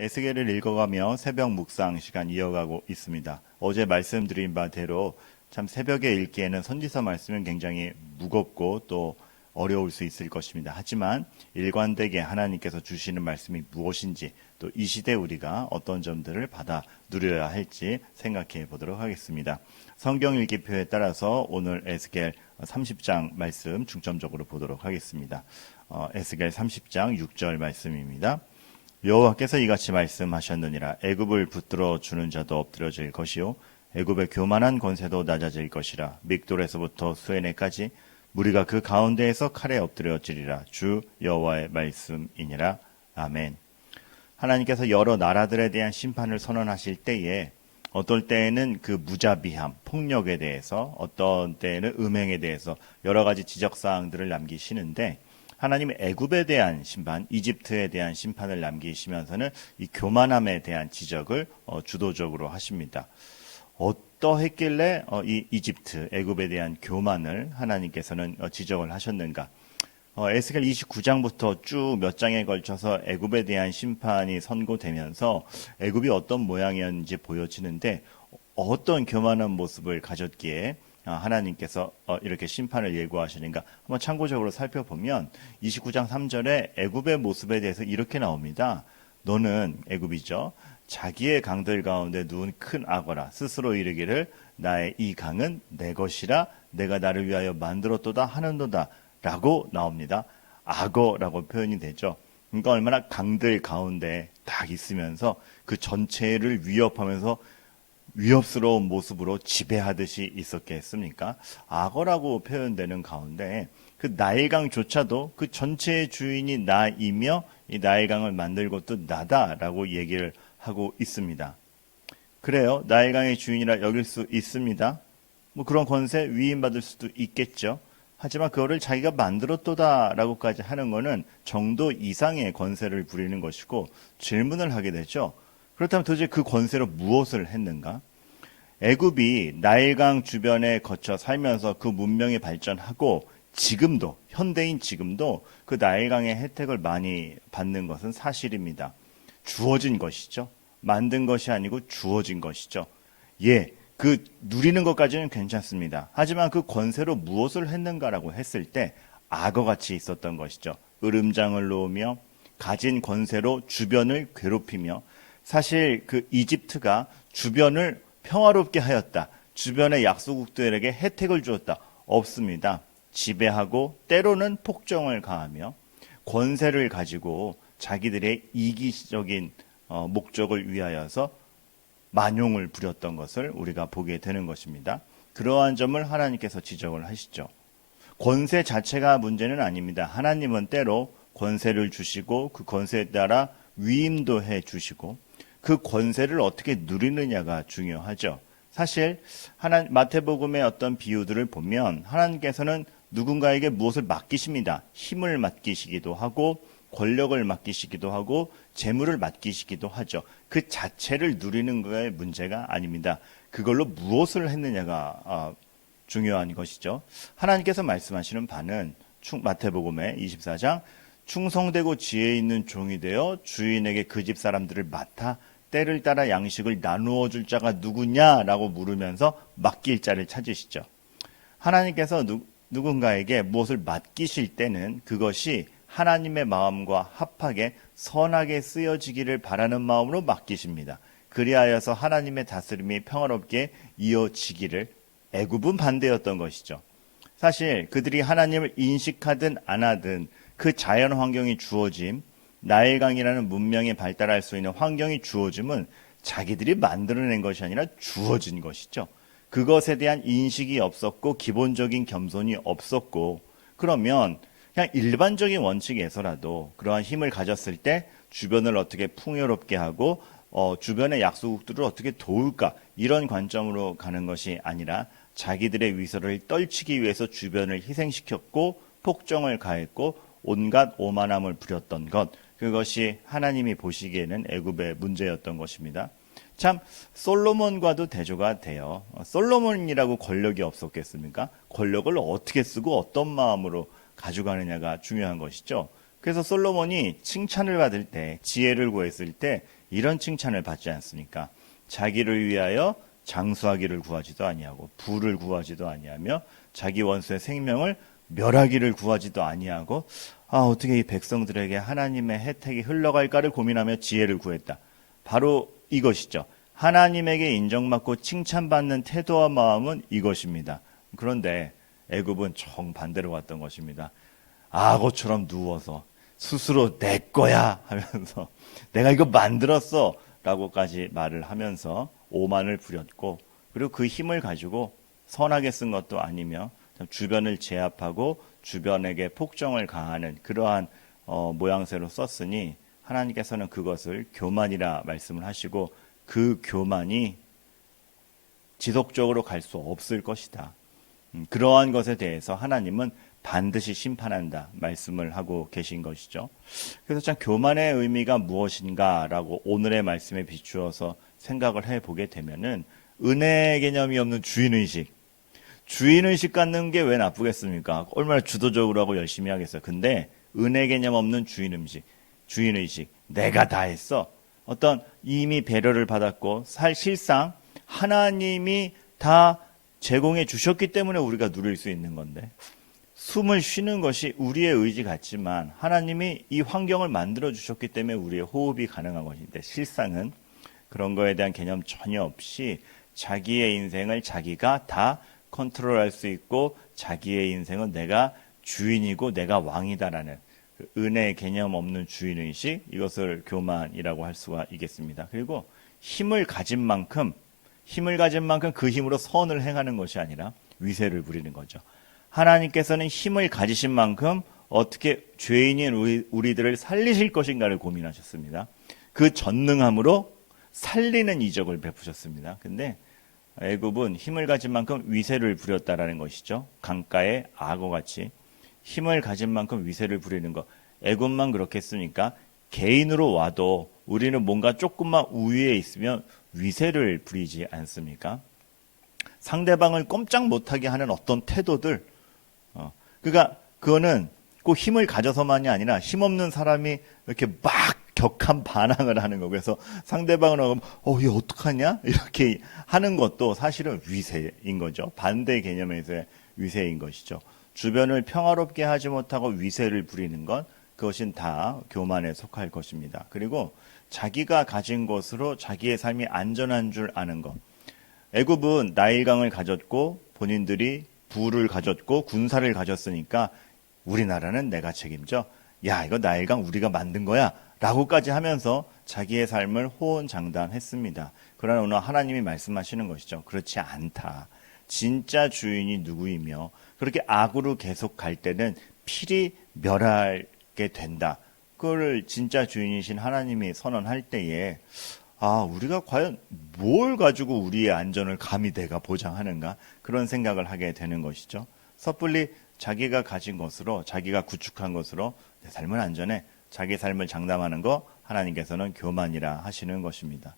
에스겔을 읽어가며 새벽 묵상 시간 이어가고 있습니다. 어제 말씀드린 바대로 참 새벽에 읽기에는 선지서 말씀은 굉장히 무겁고 또 어려울 수 있을 것입니다. 하지만 일관되게 하나님께서 주시는 말씀이 무엇인지 또 이 시대 우리가 어떤 점들을 받아 누려야 할지 생각해 보도록 하겠습니다. 성경 읽기표에 따라서 오늘 에스겔 30장 말씀 중점적으로 보도록 하겠습니다. 에스겔 30장 6절 말씀입니다. 여호와께서 이같이 말씀하셨느니라. 애굽을 붙들어 주는 자도 엎드려질 것이요 애굽의 교만한 권세도 낮아질 것이라. 믹돌에서부터 수에네까지 무리가 그 가운데에서 칼에 엎드려지리라. 주 여호와의 말씀이니라. 아멘. 하나님께서 여러 나라들에 대한 심판을 선언하실 때에 어떨 때에는 그 무자비함, 폭력에 대해서, 어떤 때에는 음행에 대해서 여러 가지 지적사항들을 남기시는데 하나님의 애굽에 대한 심판, 이집트에 대한 심판을 남기시면서는 이 교만함에 대한 지적을 주도적으로 하십니다. 어떠했길래 이 이집트, 애굽에 대한 교만을 하나님께서는 지적을 하셨는가? 에스겔 29장부터 쭉 몇 장에 걸쳐서 애굽에 대한 심판이 선고되면서 애굽이 어떤 모양이었는지 보여지는데 어떤 교만한 모습을 가졌기에 하나님께서 이렇게 심판을 예고하시는가 한번 참고적으로 살펴보면 29장 3절에 애굽의 모습에 대해서 이렇게 나옵니다. 너는 애굽이죠. 자기의 강들 가운데 누운 큰 악어라. 스스로 이르기를 나의 이 강은 내 것이라 내가 나를 위하여 만들었도다 하는도다 라고 나옵니다. 악어라고 표현이 되죠. 그러니까 얼마나 강들 가운데 딱 있으면서 그 전체를 위협하면서 위협스러운 모습으로 지배하듯이 있었겠습니까? 악어라고 표현되는 가운데 그 나일강조차도 그 전체의 주인이 나이며 이 나일강을 만들 것도 나다라고 얘기를 하고 있습니다. 그래요. 나일강의 주인이라 여길 수 있습니다. 뭐 그런 권세 위임받을 수도 있겠죠. 하지만 그거를 자기가 만들었도다라고까지 하는 것은 정도 이상의 권세를 부리는 것이고 질문을 하게 되죠. 그렇다면 도대체 그 권세로 무엇을 했는가? 애굽이 나일강 주변에 거쳐 살면서 그 문명이 발전하고 지금도 현대인 지금도 그 나일강의 혜택을 많이 받는 것은 사실입니다. 주어진 것이죠. 만든 것이 아니고 주어진 것이죠. 예, 그 누리는 것까지는 괜찮습니다. 하지만 그 권세로 무엇을 했는가라고 했을 때 악어같이 있었던 것이죠. 으름장을 놓으며 가진 권세로 주변을 괴롭히며 사실 그 이집트가 주변을 평화롭게 하였다. 주변의 약소국들에게 혜택을 주었다. 없습니다. 지배하고 때로는 폭정을 가하며 권세를 가지고 자기들의 이기적인 목적을 위하여서 만용을 부렸던 것을 우리가 보게 되는 것입니다. 그러한 점을 하나님께서 지적을 하시죠. 권세 자체가 문제는 아닙니다. 하나님은 때로 권세를 주시고 그 권세에 따라 위임도 해 주시고 그 권세를 어떻게 누리느냐가 중요하죠. 사실 마태복음의 어떤 비유들을 보면 하나님께서는 누군가에게 무엇을 맡기십니다. 힘을 맡기시기도 하고 권력을 맡기시기도 하고 재물을 맡기시기도 하죠. 그 자체를 누리는 거에 문제가 아닙니다. 그걸로 무엇을 했느냐가 중요한 것이죠. 하나님께서 말씀하시는 바는 마태복음의 24장 충성되고 지혜 있는 종이 되어 주인에게 그 집 사람들을 맡아 때를 따라 양식을 나누어 줄 자가 누구냐라고 물으면서 맡길 자를 찾으시죠. 하나님께서 누군가에게 무엇을 맡기실 때는 그것이 하나님의 마음과 합하게 선하게 쓰여지기를 바라는 마음으로 맡기십니다. 그리하여서 하나님의 다스림이 평화롭게 이어지기를 애굽은 반대였던 것이죠. 사실 그들이 하나님을 인식하든 안 하든 그 자연 환경이 주어짐, 나일강이라는 문명이 발달할 수 있는 환경이 주어짐은 자기들이 만들어낸 것이 아니라 주어진 것이죠. 그것에 대한 인식이 없었고 기본적인 겸손이 없었고 그러면 그냥 일반적인 원칙에서라도 그러한 힘을 가졌을 때 주변을 어떻게 풍요롭게 하고 주변의 약소국들을 어떻게 도울까 이런 관점으로 가는 것이 아니라 자기들의 위서를 떨치기 위해서 주변을 희생시켰고 폭정을 가했고 온갖 오만함을 부렸던 것 그것이 하나님이 보시기에는 애굽의 문제였던 것입니다. 참 솔로몬과도 대조가 돼요. 솔로몬이라고 권력이 없었겠습니까? 권력을 어떻게 쓰고 어떤 마음으로 가져가느냐가 중요한 것이죠. 그래서 솔로몬이 칭찬을 받을 때, 지혜를 구했을 때 이런 칭찬을 받지 않습니까? 자기를 위하여 장수하기를 구하지도 아니하고 부를 구하지도 아니하며 자기 원수의 생명을 멸하기를 구하지도 아니하고 어떻게 이 백성들에게 하나님의 혜택이 흘러갈까를 고민하며 지혜를 구했다. 바로 이것이죠. 하나님에게 인정받고 칭찬받는 태도와 마음은 이것입니다. 그런데 애굽은 정반대로 왔던 것입니다. 악어처럼 누워서 스스로 내 거야 하면서 내가 이거 만들었어 라고까지 말을 하면서 오만을 부렸고, 그리고 그 힘을 가지고 선하게 쓴 것도 아니며 주변을 제압하고 주변에게 폭정을 가하는 그러한 모양새로 썼으니 하나님께서는 그것을 교만이라 말씀을 하시고 그 교만이 지속적으로 갈 수 없을 것이다. 그러한 것에 대해서 하나님은 반드시 심판한다 말씀을 하고 계신 것이죠. 그래서 참 교만의 의미가 무엇인가라고 오늘의 말씀에 비추어서 생각을 해보게 되면은 은혜 개념이 없는 주인의식, 주인의식 갖는 게 왜 나쁘겠습니까? 얼마나 주도적으로 하고 열심히 하겠어요. 근데 은혜 개념 없는 주인의식, 내가 다 했어. 어떤 이미 배려를 받았고 실상 하나님이 다 제공해 주셨기 때문에 우리가 누릴 수 있는 건데, 숨을 쉬는 것이 우리의 의지 같지만 하나님이 이 환경을 만들어 주셨기 때문에 우리의 호흡이 가능한 것인데, 실상은 그런 거에 대한 개념 전혀 없이 자기의 인생을 자기가 다 컨트롤할 수 있고 자기의 인생은 내가 주인이고 내가 왕이다라는 그 은혜 개념 없는 주인의식, 이것을 교만이라고 할 수가 있겠습니다. 그리고 힘을 가진 만큼 그 힘으로 선을 행하는 것이 아니라 위세를 부리는 거죠. 하나님께서는 힘을 가지신 만큼 어떻게 죄인인 우리들을 살리실 것인가를 고민하셨습니다. 그 전능함으로 살리는 이적을 베푸셨습니다. 근데 애굽은 힘을 가진 만큼 위세를 부렸다라는 것이죠. 강가의 악어같이 힘을 가진 만큼 위세를 부리는 것. 애굽만 그렇겠습니까? 개인으로 와도 우리는 뭔가 조금만 우위에 있으면 위세를 부리지 않습니까? 상대방을 꼼짝 못하게 하는 어떤 태도들, 그러니까 그거는 꼭 힘을 가져서만이 아니라 힘없는 사람이 이렇게 막 격한 반항을 하는 거. 그래서 상대방을 하면 이거 어떡하냐 이렇게 하는 것도 사실은 위세인 거죠. 반대 개념에서의 위세인 것이죠. 주변을 평화롭게 하지 못하고 위세를 부리는 것, 그것은 다 교만에 속할 것입니다. 그리고 자기가 가진 것으로 자기의 삶이 안전한 줄 아는 것. 애굽은 나일강을 가졌고 본인들이 부를 가졌고 군사를 가졌으니까 우리나라는 내가 책임져. 야, 이거 나일강 우리가 만든 거야 라고까지 하면서 자기의 삶을 호언장담했습니다. 그러나 오늘 하나님이 말씀하시는 것이죠. 그렇지 않다. 진짜 주인이 누구이며 그렇게 악으로 계속 갈 때는 필히 멸하게 된다. 그걸 진짜 주인이신 하나님이 선언할 때에 우리가 과연 뭘 가지고 우리의 안전을 감히 내가 보장하는가? 그런 생각을 하게 되는 것이죠. 섣불리 자기가 가진 것으로, 자기가 구축한 것으로 내 삶은 안전해. 자기 삶을 장담하는 거 하나님께서는 교만이라 하시는 것입니다.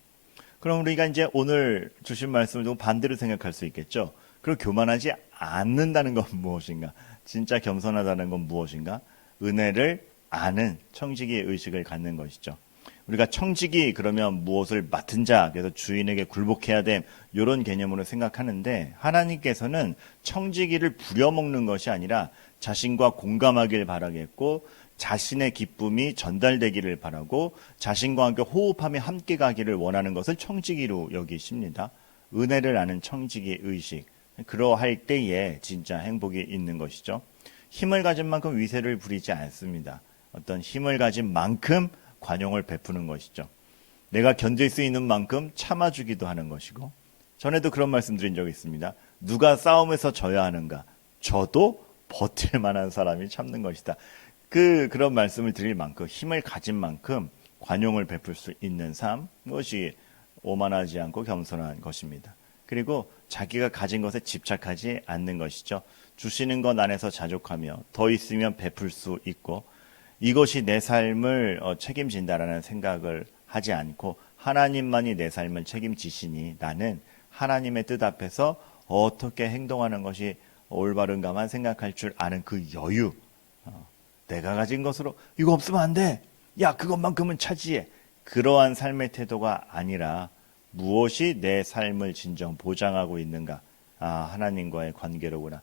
그럼 우리가 이제 오늘 주신 말씀을 좀 반대로 생각할 수 있겠죠. 그럼 교만하지 않는다는 건 무엇인가? 진짜 겸손하다는 건 무엇인가? 은혜를 아는 청지기 의식을 갖는 것이죠. 우리가 청지기 그러면 무엇을 맡은 자, 그래서 주인에게 굴복해야 됨, 이런 개념으로 생각하는데, 하나님께서는 청지기를 부려먹는 것이 아니라 자신과 공감하길 바라겠고 자신의 기쁨이 전달되기를 바라고 자신과 함께 호흡하며 함께 가기를 원하는 것을 청지기로 여기십니다. 은혜를 아는 청지기 의식, 그러할 때에 진짜 행복이 있는 것이죠. 힘을 가진 만큼 위세를 부리지 않습니다. 어떤 힘을 가진 만큼 관용을 베푸는 것이죠. 내가 견딜 수 있는 만큼 참아주기도 하는 것이고, 전에도 그런 말씀 드린 적이 있습니다. 누가 싸움에서 져야 하는가? 저도 버틸 만한 사람이 참는 것이다. 그런 말씀을 드릴 만큼 힘을 가진 만큼 관용을 베풀 수 있는 삶, 그것이 오만하지 않고 겸손한 것입니다. 그리고 자기가 가진 것에 집착하지 않는 것이죠. 주시는 것 안에서 자족하며 더 있으면 베풀 수 있고, 이것이 내 삶을 책임진다라는 생각을 하지 않고 하나님만이 내 삶을 책임지시니 나는 하나님의 뜻 앞에서 어떻게 행동하는 것이 올바른가만 생각할 줄 아는 그 여유, 내가 가진 것으로 이거 없으면 안 돼. 야, 그것만큼은 차지해. 그러한 삶의 태도가 아니라 무엇이 내 삶을 진정 보장하고 있는가? 아, 하나님과의 관계로구나.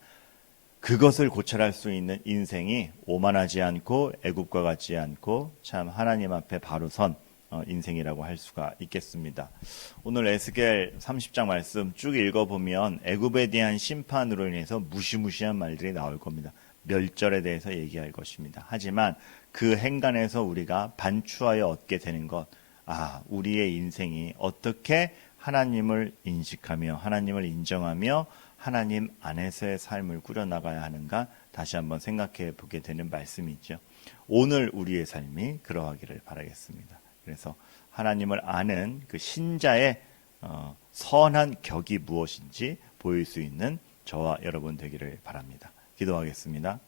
그것을 고찰할 수 있는 인생이 오만하지 않고 애굽과 같지 않고 참 하나님 앞에 바로 선 인생이라고 할 수가 있겠습니다. 오늘 에스겔 30장 말씀 쭉 읽어보면 애굽에 대한 심판으로 인해서 무시무시한 말들이 나올 겁니다. 멸절에 대해서 얘기할 것입니다. 하지만 그 행간에서 우리가 반추하여 얻게 되는 것, 우리의 인생이 어떻게 하나님을 인식하며 하나님을 인정하며 하나님 안에서의 삶을 꾸려나가야 하는가 다시 한번 생각해 보게 되는 말씀이죠. 오늘 우리의 삶이 그러하기를 바라겠습니다. 그래서 하나님을 아는 그 신자의 선한 격이 무엇인지 보일 수 있는 저와 여러분 되기를 바랍니다. 기도하겠습니다.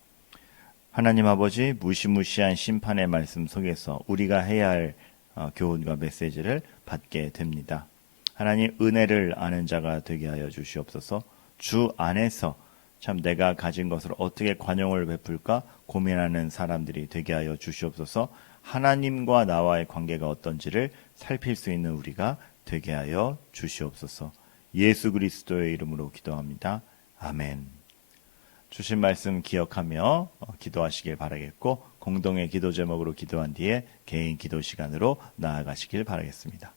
하나님 아버지, 무시무시한 심판의 말씀 속에서 우리가 해야 할 교훈과 메시지를 받게 됩니다. 하나님, 은혜를 아는 자가 되게 하여 주시옵소서. 주 안에서 참 내가 가진 것을 어떻게 관용을 베풀까 고민하는 사람들이 되게 하여 주시옵소서. 하나님과 나와의 관계가 어떤지를 살필 수 있는 우리가 되게 하여 주시옵소서. 예수 그리스도의 이름으로 기도합니다. 아멘. 주신 말씀 기억하며 기도하시길 바라겠고, 공동의 기도 제목으로 기도한 뒤에 개인 기도 시간으로 나아가시길 바라겠습니다.